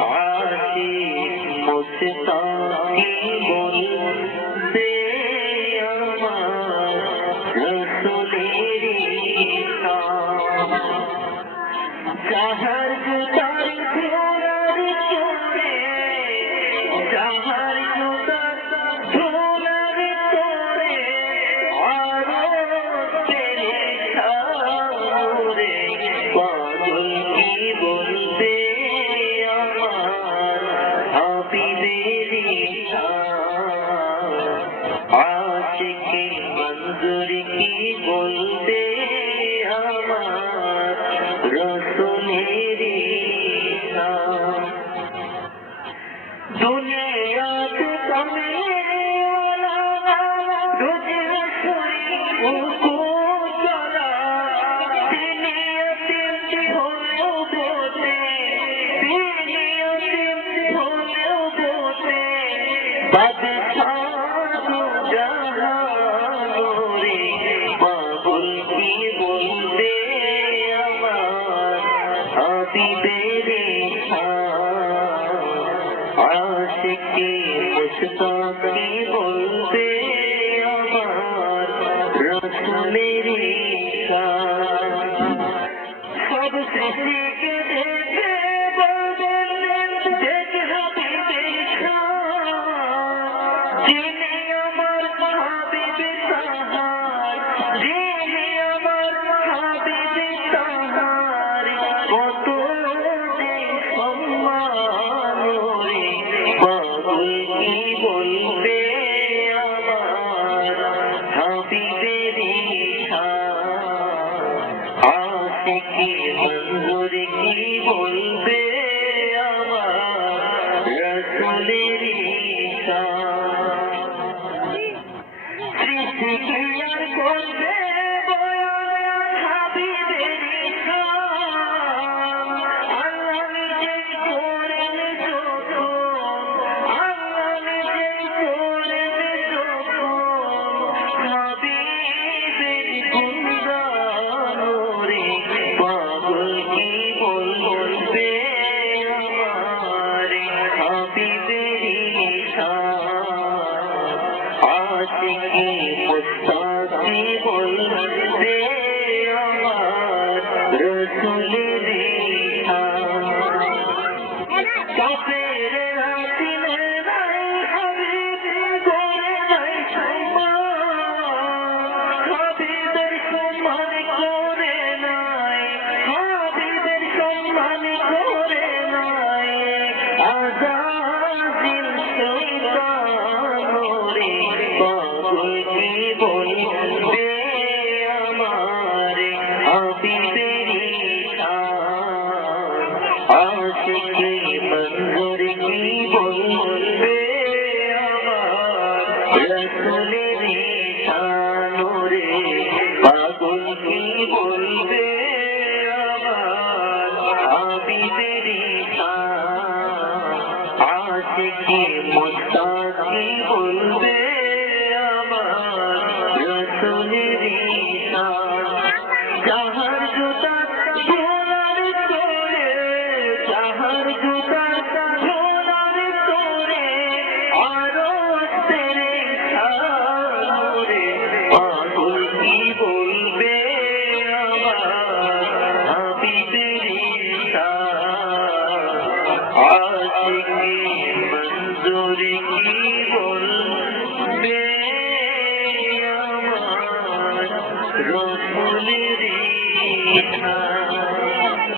आशिक मुस्ताकी बोलते अमर रसूलेरी शान जहर जुदार धुलार चोरे जहर जुदार धुलार चोरे आरो तेरे शारे पागल की बोलते अमर हाबिबेरी शान आशिक मंजूर की बोलते अमर रसूलेरी शान दुनिया के कमले वाला तुझे सुई उसको चला दुनिया तिरछी होने बोते दुनिया तिरछी होने बोते बादशाह तू जहानों रे बाबुल की बोलते अमर हाबिबेरी शान आशिक मुस्ताकी बोलते अमर रसूलेरी शान सब सृष्टि के देखे बोलते देख हाबिबेरी शान जिने अमर हाबिबे सहार जिने अमर हाबिबे सहार কত যে সম্মান রে বাবুল কি বলবে আমার হাবিবেরি শান আশিকি মঞ্জুর কি বলবে আমার রসুলেরি শান সৃষ্টি কি আর করবে বয়ান হাবিবেরি শান আল্লাহ নিজেই করেন যখন আল্লাহ নিজেই করেন যখন হাবিবের গুণগান রে পাগল কি বলবে আমার হাবিবেরি শান আশিকি মুস্তাকি বলবে আমার রসুলেরি শান কাফের রাসিলে নাই হাবিব করে নাই সম্মান হাবিবের সম্মান করে নাই হাবিবের সম্মান করে নাই আজাজিল শয়তান রে পাগল কি বলবে আমার হাবিবেরি শান আশিকি মঞ্জুর কি বলবে আমার রসুলেরি শান রে পাগল কি বলবে আমার হাবিবেরি শান আশিকি মুস্তাকি বলবে আমার রসুলেরি শান যাহার জুতার ধুলার তোরে যাহার জুতার ধুলার তোরে আরো তেরে শান রে পাগল কি বলবে আমার হাবিবেরি শান আশিকি মঞ্জুর কি বলবে আমার রসুলেরি শান